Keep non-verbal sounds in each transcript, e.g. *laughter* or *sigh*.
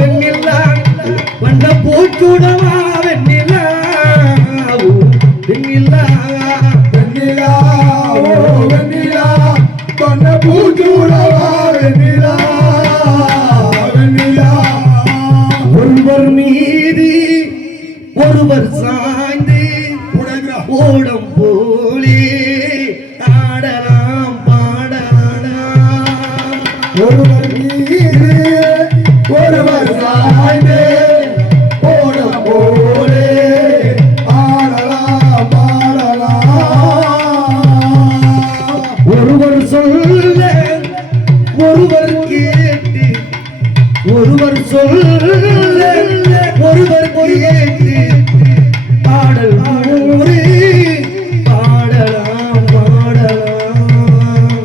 வெண்ணிலா வண்ண பூச்சுடவா வெண்ணிலா வெண்ணிலா வெண்ணிலா ஓ வெண்ணிலா பண்ண பூச்சூடவா வெண்ணிலா வெண்ணிலா. ஒருவர் மீது ஒருவர் சாய்ந்து உடைக்கிறா சொல்ல ஒருவர் கேட்டு ஒருவர் சொல்ல ஒருவர் கேட்டு பாடல் நூறு பாடலாம் பாடலாம்.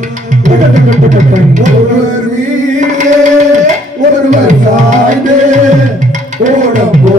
ஒருவர் மீது ஒருவர் சாய்ந்து ஓட போ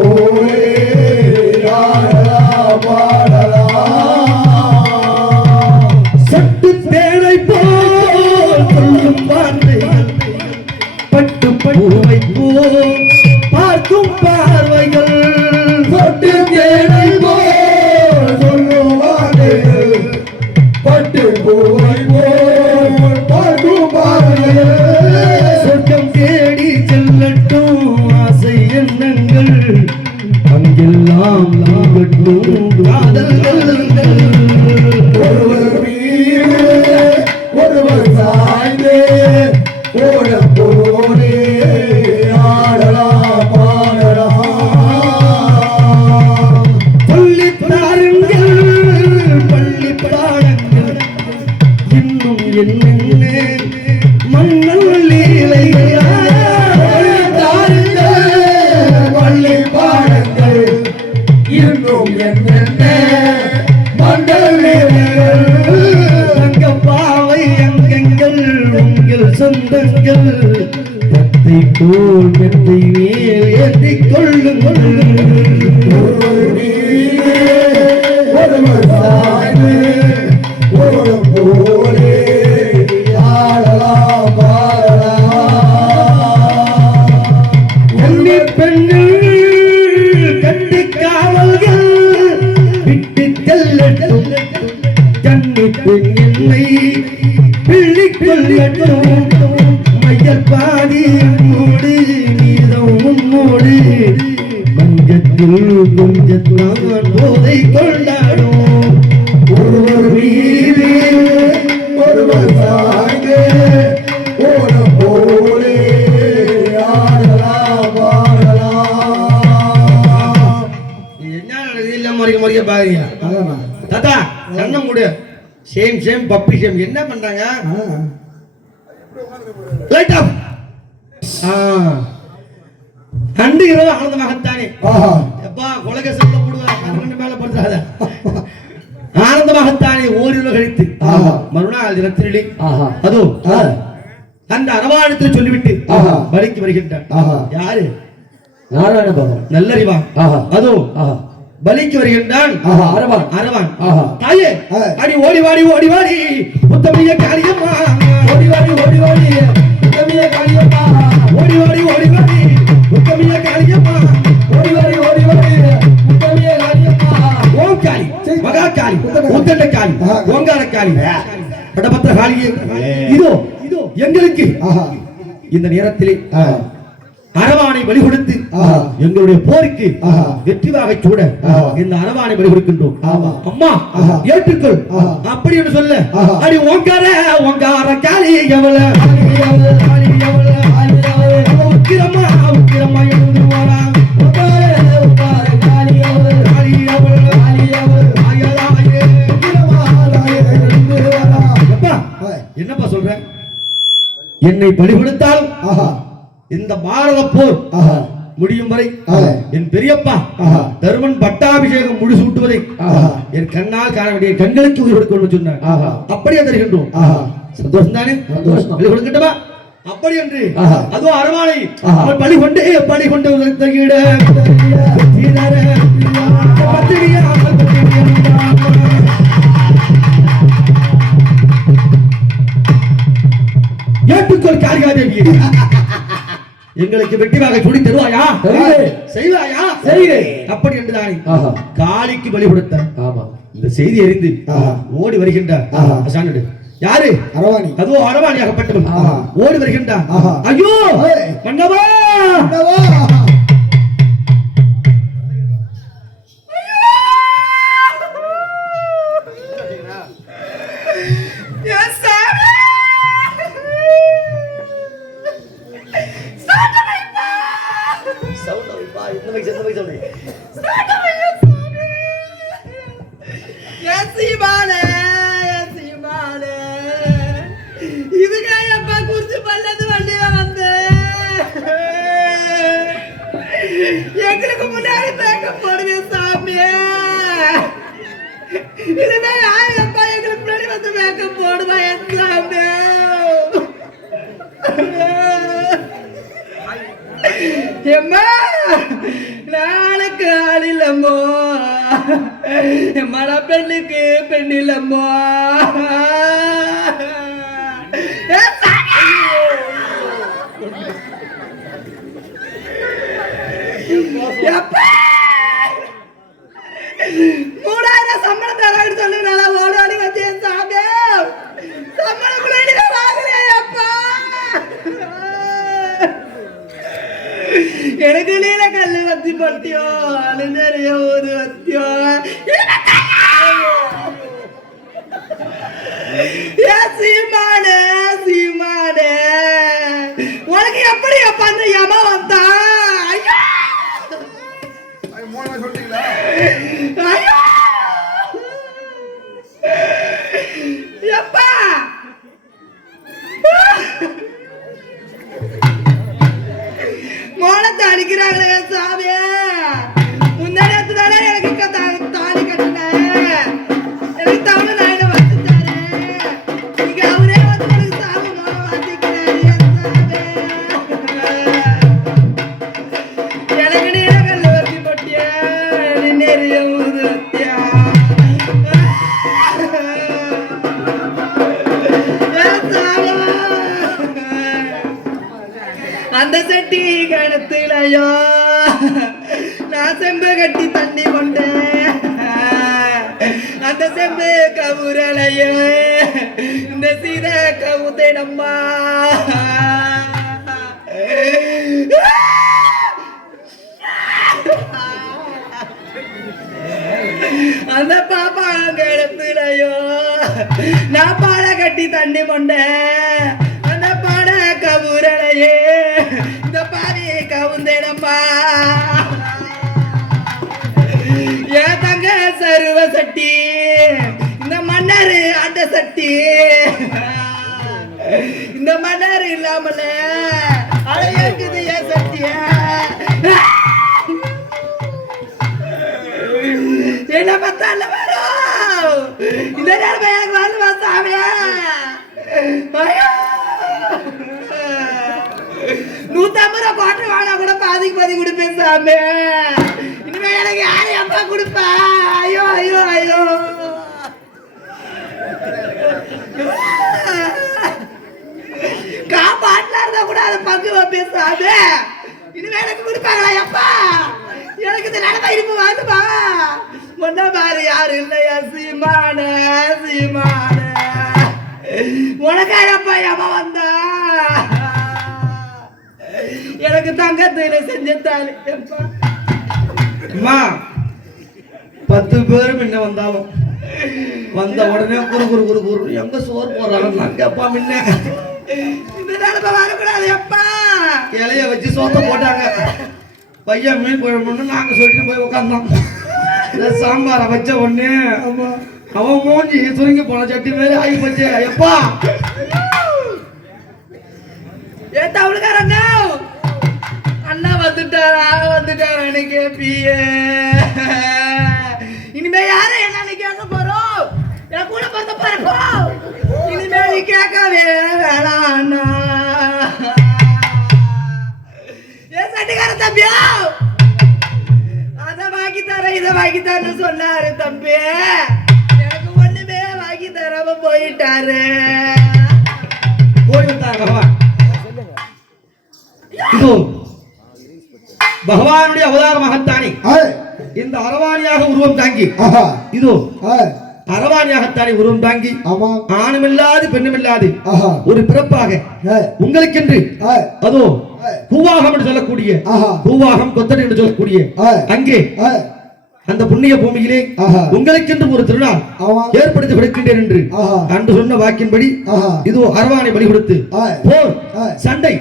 விட்டு செல்லட்டும். கன்னி பெண் என்னை பிள்ளி பாதி மூடு நீதம் உன்னோடு மஞ்சத்தில் கொஞ்சத்தான் போதை கொண்டாடும். ஒருவர் மீது ஒருவர் சாய்ந்து ஓடம் போலே ஆடலாம். பாடலாம் என்ன நடக்குது இல்ல மறிக்க மறிக்க அதானா தாத்தா கண்ணை மூடு. சேம் சேம் பப்பி சேம் என்ன பண்றாங்க? லைட் ஆஃப் அண்டு இரவு ஆனந்தமாகத்தானே. எப்பா கொலக செல்ல போடுவா பன்னெண்டு மேல படுத்தாத ஆனந்தமாகத்தானே ஓரிரு கழித்து. மறுநாள் தினத்திலே. அதோ. அந்த அரவாணத்தில் சொல்லிவிட்டு. வலிக்கு வருகின்றான். யாரு? நாராயண பகவான் நல்லறிவா. அதோ பலிக்கு வருகின்றான். அரவான் அரவான். தாயே. அடி ஓடி வாடி ஓடி வாடி. முத்தமைய காரியம்மா ஆஹா. ஓங்கார காளி படபத்திர காளியே இதோ இதோ எங்களுக்கு இந்த நேரத்திலே அரவானை பலி கொடுத்து. எங்களுடைய போருக்கு ஆஹா. வெற்றி வாகை சூட. இந்த அரவானை பலி கொடுக்கின்றோம். அம்மா. ஏற்றுக்கொள். அப்படி என்று சொல்ல. அடி ஓங்கார ஓங்கார காளி எவள உக்கிரமா உக்கிரமா எழுந்து என்னை பலி கொடுத்தால் ஆஹா இந்த பாரத போர் ஆஹா முடியும் வரை. என் பெரியப்பா. தருமன் பட்டாபிஷேகம் முடிசூட்டுவதை. என் கண்ணால் காண வேண்டிய கண்களுக்கு உயிர் கொடுக்கணும்னு சொன்னார். அப்படியே தருகின்றோம் சந்தோஷம் தானே சந்தோஷம். கொடுக்கட்டுமா அப்படி என்று. அதோ. அவன் பலி கொண்டு பலி கொண்டு தகிட தீரர, ஏற்றுக்கொள் காரிகாதேவி *laughs* எங்களுக்கு வெட்டி வாகை சுடி தருவாயா. செய்வாயா? செய்கிறேன். அப்படி என்றுதானே. காளிக்கு பலி கொடுத்த ஆமா. இந்த செய்தி அறிந்து. ஓடி வருகின்றார். யாரு? அரவாணி அதுவோ அரவாணியாகப்பட்டவன் ஆஹா. ஓடி வருகின்றார். ஐயோ. மன்னவா! எங்களுக்கு முன்னாடி மேக்கப் போடுங்க சாமி. இனிமே யார் எங்களுக்கு முன்னாடி வந்து மேக்கப் போடுவா என் சாமி? எம்மா நாளை காலிலம்மோ எம்மாடா பெண்ணுக்கு பெண்ணிலம்மோ ஏ சாமி! எப்பா! மூணாயிரம் சம்பளம் தரேன்னு சொல்லி நல்லா ஓடாடி வச்சேன் சாமி சம்பளம் கூட அப்பா எனக்கு நீல கல்லு வத்தி பட்டியோ அது நிறைய ஒரு வத்தியோ ஏ சீமானே சீமானே! உனக்கு எப்படி அப்பா அந்த யம வந்தா? அடிக்கிறாங்களே சாமி செம்பு கவுரலைய. இந்த சீத கவுதை நம்மா அந்த பாப்பா அங்க இடத்துலயோ நான் பாட கட்டி தண்ணி கொண்டேன் அந்த பாட கவுரலையே. இந்த பாவி கவுந்தேனப்பா ஏன் தங்க சருவ சட்டி. சட்டி இந்த மன்னர் இல்லாமல அழையக்குது ஏன் சட்டியா வைப்பேன் சாமி இனிமே எனக்கு கொடுப்பாங்களா அப்பா எனக்கு இந்த நிலைமை இருப்பு வேணுமா முன்ன பாரு யாரு இல்லையா சீமான சீமான. உனக்காகப்பா ஏமா வந்தா. எனக்கு தங்கத்துல செஞ்ச தாலி எப்பா. அம்மா பத்து பேரும் முன்ன வந்தாலும் வந்த உடனே குரு குரு குரு குரு எங்க சோறு போடுறாங்க அப்பா முன்ன. இந்த நிலைமை வரக்கூடாது எப்பா. இலைய வச்சு சோத்த போட்டாங்க. பையன் மீன் குழம்புன்னு நாங்க சொல்லிட்டு போய் உட்காந்தோம் இந்த சாம்பாரை வச்ச உடனே அவன் மூஞ்சி சுருங்கி போன சட்டி மாதிரி ஆகி போச்சு. எப்பா? ஏன் தமிழ்கார அண்ணா. அண்ணா வந்துட்டாரா வந்துட்டாரா எனக்கு பிஏ இனிமே யாரும் என்னன்னு தம்பியா அதை வாங்கி தரேன் இதை வாங்கி தரேன்னு சொன்னாரு தம்பி. எனக்கு ஒண்ணுமே வாங்கி தராம போயிட்டாரு. போய் விட்டாங்க அவன் ஐயா! இதோ பகவானுடைய அவதாரமாகத்தானே. ஆய். இந்த அரவாணியாக உருவம் தாங்கி. இதோ அரவாணியாகத்தானே உருவம் தாங்கி ஆணுமில்லாது பெண்ணுமில்லாது ஒரு பிறப்பாக உங்களுக்கென்று அதோ கூவாகம் என்று சொல்லக்கூடிய கூவாகம் கொத்தன் என்று சொல்லக்கூடிய அங்கே அந்த புண்ணிய பூமியிலே உங்களுக்கென்று ஒரு திருநாள் ஏற்படுத்தி கொடுக்கின்றேன் என்று அன்று சொன்ன வாக்கின்படி இதோ அரவானை பலி கொடுத்து போர் சண்டை.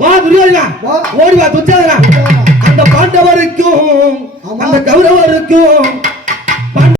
வா துரியோதனா. ஓடி வா துச்சாதனா. அந்த பாண்டவருக்கும். அந்த கௌரவருக்கும்